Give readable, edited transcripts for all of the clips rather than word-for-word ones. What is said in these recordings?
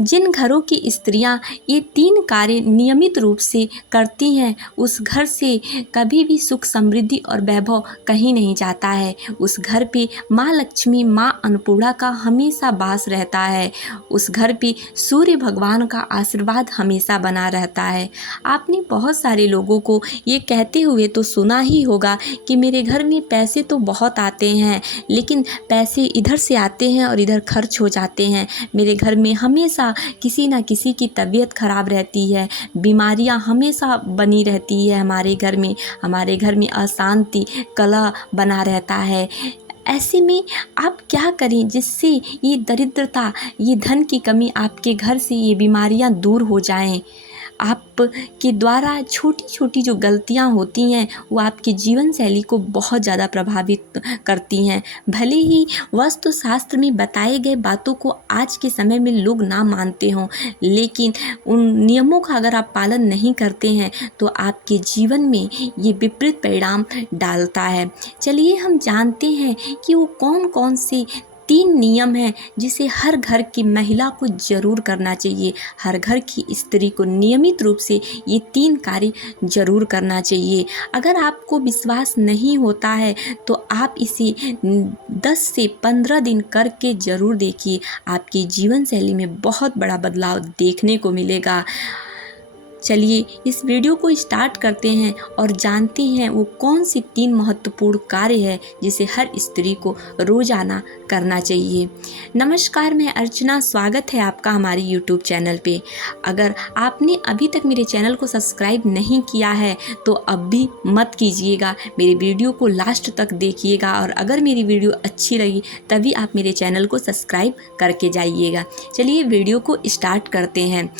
जिन घरों की स्त्रियां ये 3 कार्य नियमित रूप से करती हैं, उस घर से कभी भी सुख समृद्धि और वैभव कहीं नहीं जाता है। उस घर पे माँ लक्ष्मी, माँ अन्नपूर्णा का हमेशा वास रहता है। उस घर पे सूर्य भगवान का आशीर्वाद हमेशा बना रहता है। आपने बहुत सारे लोगों को ये कहते हुए तो सुना ही होगा कि मेरे घर में पैसे तो बहुत आते हैं, लेकिन पैसे इधर से आते हैं और इधर खर्च हो जाते हैं। मेरे घर में हमेशा किसी न किसी की तबीयत खराब रहती है, बीमारियां हमेशा बनी रहती है हमारे घर में अशांति, कलह बना रहता है। ऐसे में आप क्या करें जिससे ये दरिद्रता, ये धन की कमी आपके घर से, ये बीमारियां दूर हो जाएं। आपके द्वारा छोटी छोटी जो गलतियां होती हैं वो आपकी जीवन शैली को बहुत ज़्यादा प्रभावित करती हैं। भले ही वास्तुशास्त्र में बताए गए बातों को आज के समय में लोग ना मानते हों, लेकिन उन नियमों का अगर आप पालन नहीं करते हैं तो आपके जीवन में ये विपरीत परिणाम डालता है। चलिए हम जानते हैं कि वो कौन कौन से 3 नियम हैं जिसे हर घर की महिला को ज़रूर करना चाहिए। हर घर की स्त्री को नियमित रूप से ये 3 कार्य ज़रूर करना चाहिए। अगर आपको विश्वास नहीं होता है तो आप इसे 10 से 15 दिन करके ज़रूर देखिए। आपकी जीवन शैली में बहुत बड़ा बदलाव देखने को मिलेगा। चलिए इस वीडियो को स्टार्ट करते हैं और जानते हैं वो कौन सी 3 महत्वपूर्ण कार्य है जिसे हर स्त्री को रोज़ाना करना चाहिए। नमस्कार, मैं अर्चना, स्वागत है आपका हमारे YouTube चैनल पे। अगर आपने अभी तक मेरे चैनल को सब्सक्राइब नहीं किया है तो अब भी मत कीजिएगा, मेरे वीडियो को लास्ट तक देखिएगा और अगर मेरी वीडियो अच्छी लगी तभी आप मेरे चैनल को सब्सक्राइब करके जाइएगा। चलिए वीडियो को स्टार्ट करते हैं।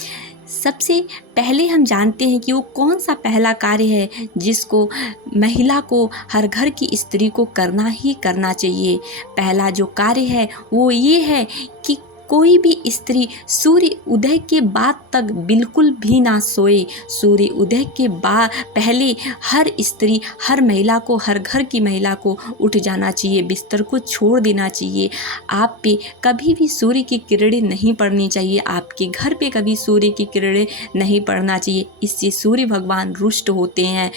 सबसे पहले हम जानते हैं कि वो कौन सा पहला कार्य है जिसको महिला को, हर घर की स्त्री को करना ही करना चाहिए। पहला जो कार्य है वो ये है कि कोई भी स्त्री सूर्य उदय के बाद तक बिल्कुल भी ना सोए। सूर्य उदय के बाद पहले हर स्त्री, हर महिला को, हर घर की महिला को उठ जाना चाहिए, बिस्तर को छोड़ देना चाहिए। आप पे कभी भी सूर्य की किरणें नहीं पड़नी चाहिए, आपके घर पे कभी सूर्य की किरणें नहीं पड़ना चाहिए। इससे सूर्य भगवान रुष्ट होते हैं।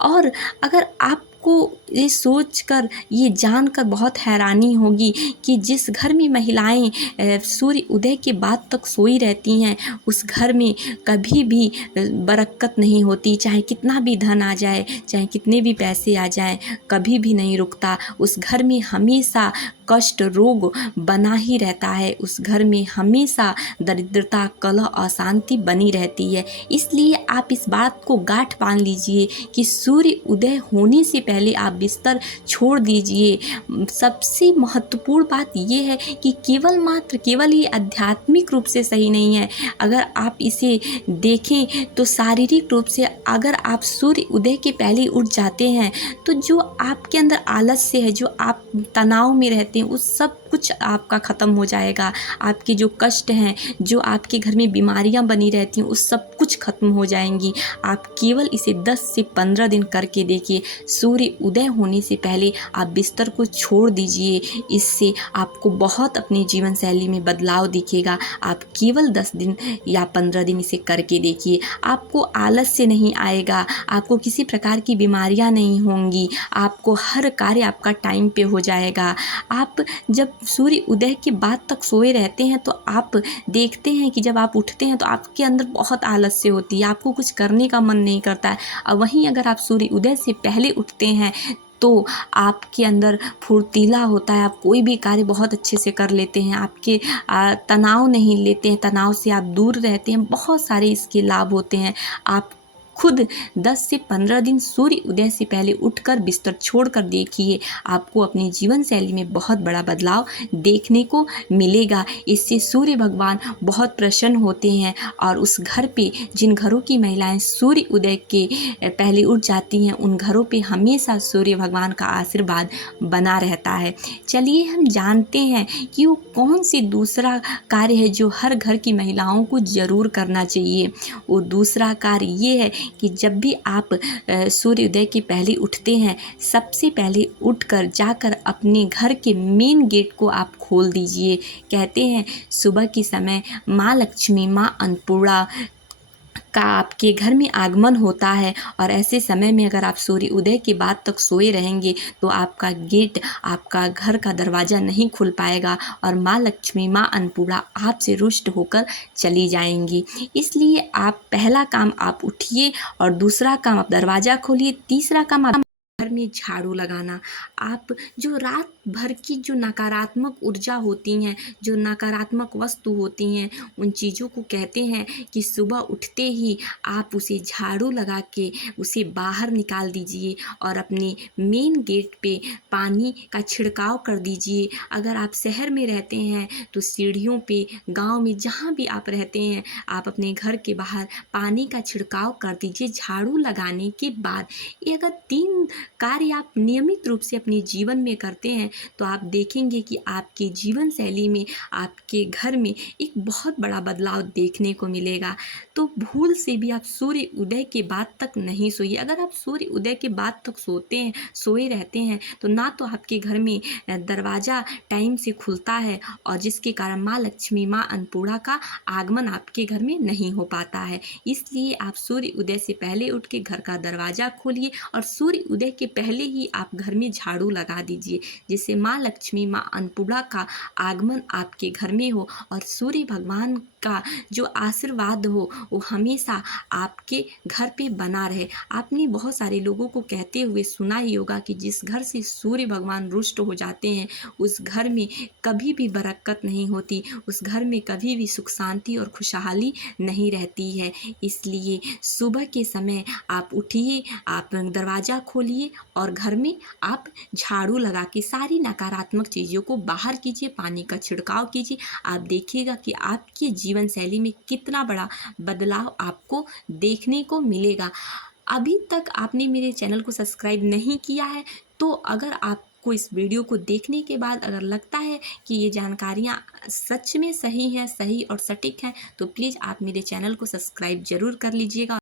और अगर आपको ये सोचकर, ये जानकर बहुत हैरानी होगी कि जिस घर में महिलाएं सूर्य उदय के बाद तक सोई रहती हैं उस घर में कभी भी बरकत नहीं होती। चाहे कितना भी धन आ जाए, चाहे कितने भी पैसे आ जाएं, कभी भी नहीं रुकता। उस घर में हमेशा कष्ट, रोग बना ही रहता है। उस घर में हमेशा दरिद्रता, कलह, अशांति बनी रहती है। इसलिए आप इस बात को गांठ बांध लीजिए कि सूर्य उदय होने से पहले आप बिस्तर छोड़ दीजिए। सबसे महत्वपूर्ण बात ये है कि केवल ये आध्यात्मिक रूप से सही नहीं है, अगर आप इसे देखें तो शारीरिक रूप से अगर आप सूर्य उदय के पहले उठ जाते हैं तो जो आपके अंदर आलस्य है, जो आप तनाव में रहते हैं, उस सब कुछ आपका ख़त्म हो जाएगा। आपके जो कष्ट हैं, जो आपके घर में बीमारियां बनी रहती हैं, उस सब कुछ ख़त्म हो जाएंगी। आप केवल इसे 10 से 15 दिन करके देखिए। सूर्य उदय होने से पहले आप बिस्तर को छोड़ दीजिए। इससे आपको बहुत अपनी जीवन शैली में बदलाव दिखेगा। आप केवल 10 दिन या 15 दिन इसे करके देखिए। आपको आलस्य नहीं आएगा, आपको किसी प्रकार की बीमारियां नहीं होंगी, आपको हर कार्य आपका टाइम पे हो जाएगा। आप जब सूर्य उदय के बाद तक सोए रहते हैं तो आप देखते हैं कि जब आप उठते हैं तो आपके अंदर बहुत आलस्य होती है, आपको कुछ करने का मन नहीं करता है। और वहीं अगर आप सूर्य उदय से पहले उठते हैं तो आपके अंदर फुर्तीला होता है, आप कोई भी कार्य बहुत अच्छे से कर लेते हैं, आपके तनाव नहीं लेते हैं, तनाव से आप दूर रहते हैं। बहुत सारे इसके लाभ होते हैं। आप खुद 10 से 15 दिन सूर्य उदय से पहले उठकर बिस्तर छोड़कर देखिए, आपको अपनी जीवन शैली में बहुत बड़ा बदलाव देखने को मिलेगा। इससे सूर्य भगवान बहुत प्रसन्न होते हैं और उस घर पे, जिन घरों की महिलाएं सूर्य उदय के पहले उठ जाती हैं, उन घरों पे हमेशा सूर्य भगवान का आशीर्वाद बना रहता है। चलिए हम जानते हैं कि वो कौन सी दूसरा कार्य है जो हर घर की महिलाओं को ज़रूर करना चाहिए। वो दूसरा कार्य ये है कि जब भी आप सूर्योदय के पहले उठते हैं, सबसे पहले उठकर जाकर अपने घर के मेन गेट को आप खोल दीजिए। कहते हैं सुबह के समय माँ लक्ष्मी, माँ अन्नपूर्णा का आपके घर में आगमन होता है और ऐसे समय में अगर आप सूर्य उदय के बाद तक सोए रहेंगे तो आपका गेट, आपका घर का दरवाज़ा नहीं खुल पाएगा और माँ लक्ष्मी, माँ अन्नपूर्णा आपसे रुष्ट होकर चली जाएंगी। इसलिए आप पहला काम आप उठिए और दूसरा काम आप दरवाज़ा खोलिए, तीसरा काम आप घर में झाड़ू लगाना। आप जो रात भर की जो नकारात्मक ऊर्जा होती हैं, जो नकारात्मक वस्तु होती हैं, उन चीज़ों को कहते हैं कि सुबह उठते ही आप उसे झाड़ू लगा के उसे बाहर निकाल दीजिए और अपने मेन गेट पे पानी का छिड़काव कर दीजिए। अगर आप शहर में रहते हैं तो सीढ़ियों पे, गांव में जहाँ भी आप रहते हैं, आप अपने घर के बाहर पानी का छिड़काव कर दीजिए झाड़ू लगाने के बाद। ये अगर 3 कार्य आप नियमित रूप से अपने जीवन में करते हैं तो आप देखेंगे कि आपके जीवन शैली में, आपके घर में एक बहुत बड़ा बदलाव देखने को मिलेगा। तो भूल से भी आप सूर्य उदय के बाद तक नहीं सोइए। अगर आप सूर्य उदय के बाद तक सोए रहते हैं तो ना तो आपके घर में दरवाज़ा टाइम से खुलता है और जिसके कारण माँ लक्ष्मी, माँ अन्नपूर्णा का आगमन आपके घर में नहीं हो पाता है। इसलिए आप सूर्य उदय से पहले उठ के घर का दरवाज़ा खोलिए और सूर्य उदय के पहले ही आप घर में झाड़ू लगा दीजिए, जिससे माँ लक्ष्मी, माँ अन्नपूर्णा का आगमन आपके घर में हो और सूर्य भगवान का जो आशीर्वाद हो वो हमेशा आपके घर पे बना रहे। आपने बहुत सारे लोगों को कहते हुए सुना ही होगा कि जिस घर से सूर्य भगवान रुष्ट हो जाते हैं उस घर में कभी भी बरकत नहीं होती, उस घर में कभी भी सुख शांति और खुशहाली नहीं रहती है। इसलिए सुबह के समय आप उठिए, आप दरवाज़ा खोलिए और घर में आप झाड़ू लगा के सारी नकारात्मक चीज़ों को बाहर कीजिए, पानी का छिड़काव कीजिए। आप देखिएगा कि आपकी जीवन शैली में कितना बड़ा बदलाव आपको देखने को मिलेगा। अभी तक आपने मेरे चैनल को सब्सक्राइब नहीं किया है तो अगर आपको इस वीडियो को देखने के बाद अगर लगता है कि ये जानकारियाँ सच में सही हैं, सही और सटीक हैं, तो प्लीज़ आप मेरे चैनल को सब्सक्राइब ज़रूर कर लीजिएगा।